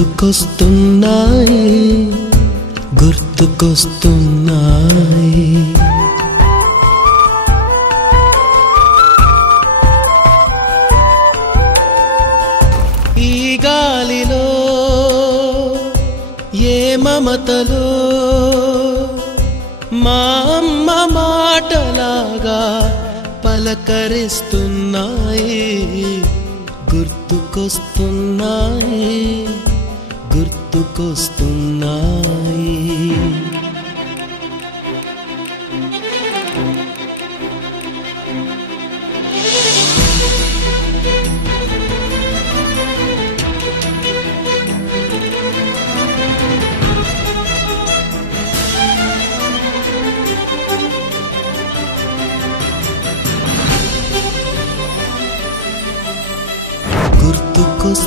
గుర్తుకొస్తున్నాయి గుర్తుకొస్తున్నాయి ఈ గాలిలో ఏ మమతలో మా అమ్మ మాటలాగా పలకరిస్తున్నాయి గుర్తుకొస్తున్నాయి గుర్తుకొస్తున్నాయి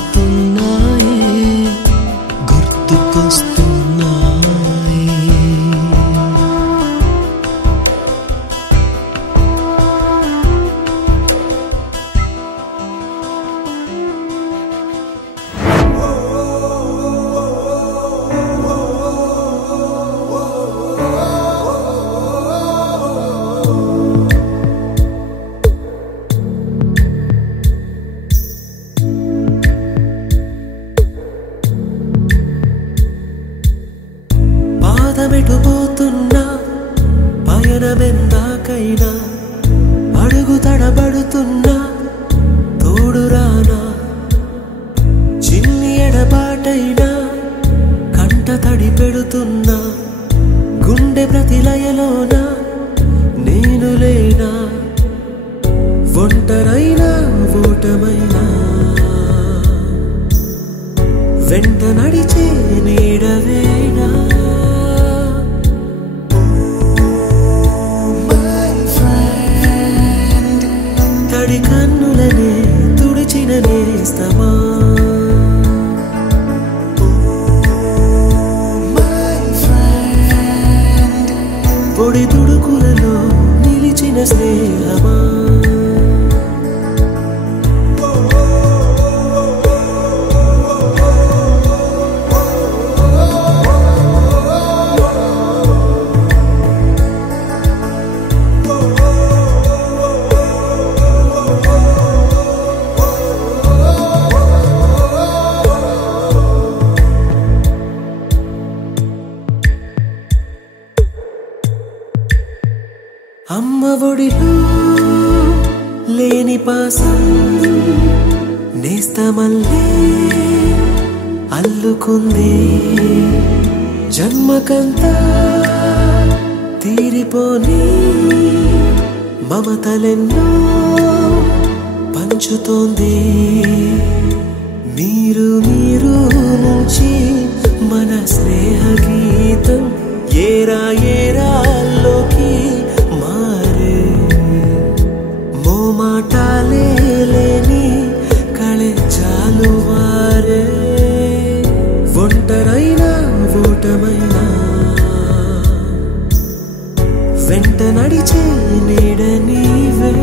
గుర్తుకొస్తున్నాయి గుర్తుకొస్తున్నాయి పాదమెటుపోతున్నా పయనమెందాకైనా అడుగు తడబడుతున్నా తోడురానా చిన్ని ఎడబాటైనా కంట తడి పెడుతున్నా గుండె ప్రతిలయలోన నేను లేనా ఒంటరైనా ఓటమైనా వెంట నడిచే నీడవేనా తడి కన్నులనే తుడిచిన నేస్తమా పొడి తుడుకులలో నిలిచిన స్నేహమా అమ్మ ఒడిలో లేని పాసం నేస్తమల్లే అల్లుకుంది జన్మకంతా తీరిపోని మమతలెన్నో పంచుతోంది మీరు మీరు నుంచి మన స్నేహ గీతం ఏరా ఏరాల్లోకి మారే మోమాటాలే లేని కళెచాలు వారే ఒంటరైనా ఓటమైనా వెంట నడిచే నీడ నీవే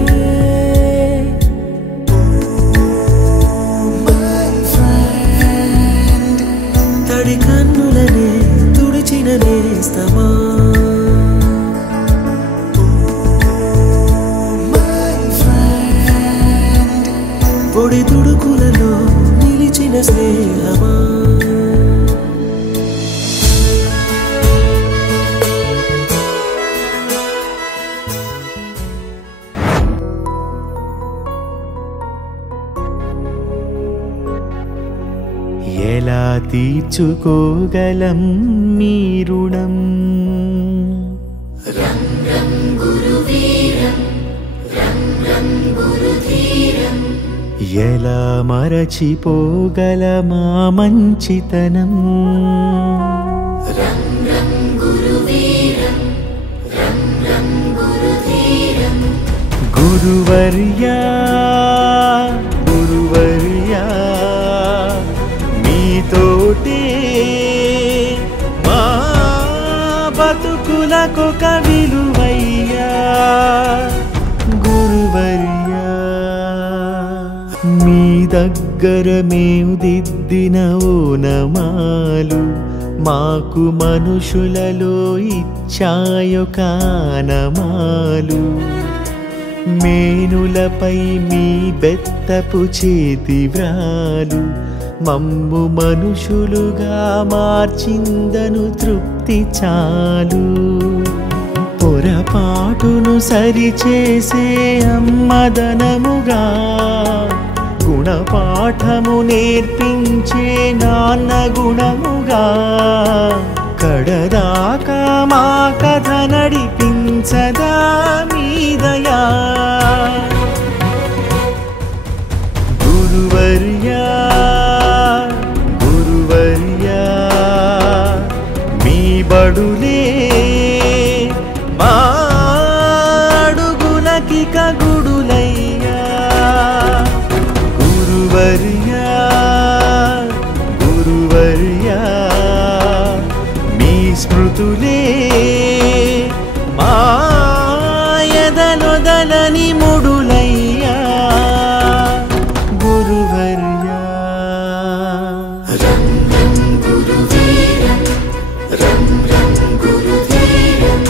తడి కన్నులనే తుడిచిన నేస్తమా పొడి తుడుకులలో నిలిచిన స్నేహమా ఎలా తీర్చుకోగలం మీ రుణం ఎలా మరచిపోగలమా మంచితనం గురువర్యా గురువర్యా మీతోటే మా బతుకులకొక విలువయ్యా గురువర్యా మీ దగ్గర దగ్గరమేం దిద్దిన ఓనమాలు మాకు మనుషులలో ఇచ్చాయో కానమాలు మేనులపై మీ బెత్తపు చేతి వ్రాలు మమ్ము మనుషులుగా మార్చిందను తృప్తి చాలు పొరపాటును సరిచేసే అమ్మదనముగా గుణపాఠము నేర్పించే నాన్న గుణముగా కడదాకా మా కథ నడిపించదా మీదయా గురువర్యా గురువర్యా మీ బడులే మా అడుగులకిక గుడులయ్యా గురువర్యా గురువర్యా మీ స్మృతులే మా ఎదలొదలని ముడులయ్యా గురువర్యా రం రం గురువీరం రం రం గురుధీరం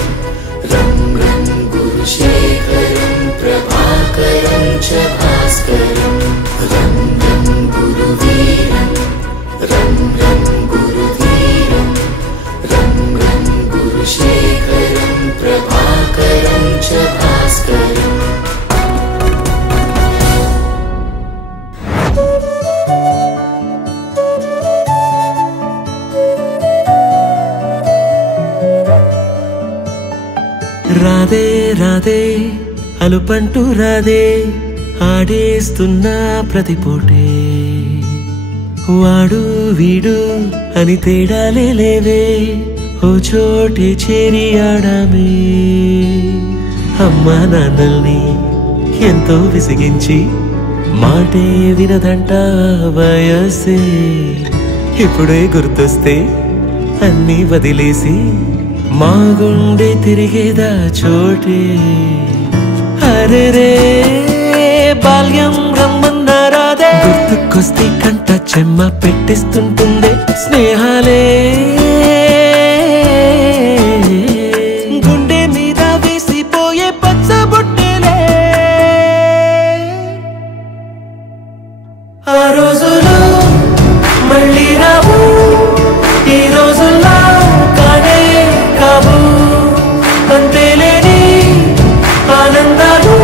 రం రం గురుశేఖరం ప్రభాకరం చ భాస్కరం రం రం గురువీరం రం రం గురుధీరం రం రం గురుశేఖరం ప్రభాకరం చ భాస్కరం రాధే రాధే అలుపంటూ రాధే ఆడేస్తున్నా ప్రతి పూటే వాడు వీడు అని తేడాలే లేవే ఓ చోటే చేరి ఆడామే అమ్మా నాన్నల్ని ఎంతో విసిగించి మాటే వినదంట వయసే ఇప్పుడే గుర్తొస్తే అన్నీ వదిలేసి మా గుండె తిరిగేదా చోటే అరే రే బాల్యం రమ్మన్నారాదే గుర్తుకొస్తే కంట చెమ్మ పెట్టిస్తుంటుందే స్నేహాలే గుండె మీద వేసిపోయే పచ్చబొట్టెలే ఆ రోజులు మళ్ళీ రావు ఈ రోజుల్లో కానే కావు అంతేలేని ఆనందాలు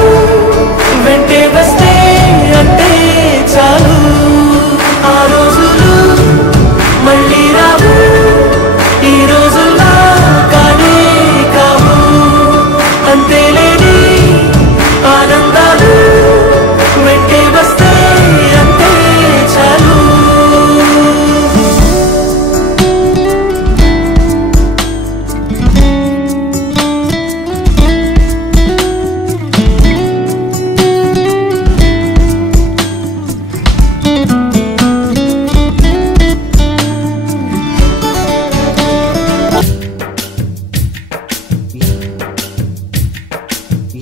వెంటే వస్తే అంటే చాలు ఆ రోజులు మళ్ళీ రావు ఈ రోజుల్లో కానే కావు అంతేలేని ఆనందాలు వెంటే వస్తే అంటే చాలు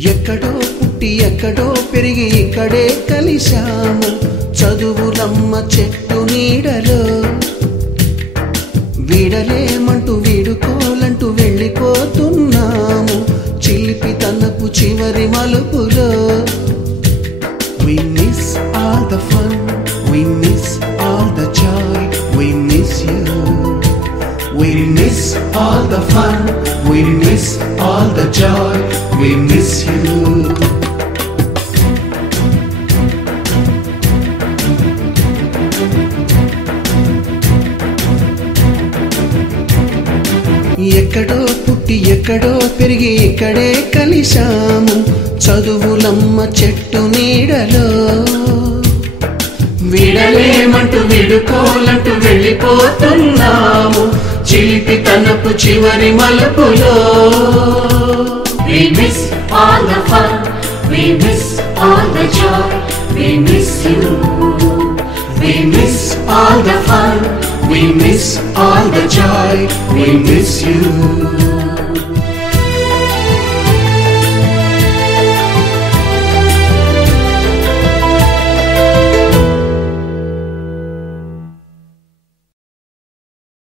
ఎక్కడో పుట్టి ఎక్కడో పెరిగి ఇక్కడే కలిశాము చదువులమ్మ చెట్టు నీడలో వీడలేమంటూ వీడుకోలంటూ వెళ్ళిపోతున్నాము చిలిపి తనపు చివరి మలుపులో We miss all the fun, we miss all the joy, we miss you. We miss all the fun, we miss all the joy, we miss you. ఎక్కడో పుట్టి ఎక్కడో పెరిగి ఇక్కడే కలిశాము చదువులమ్మ చెట్టు నీడలో వీడలేమంటూ వీడుకోలంటూ వెళ్ళిపోతున్నాము చిలిపి తనపు చివరి మలుపులో We miss all the fun, we miss all the joy, we miss you. We miss all the fun, we miss all the joy, we miss you.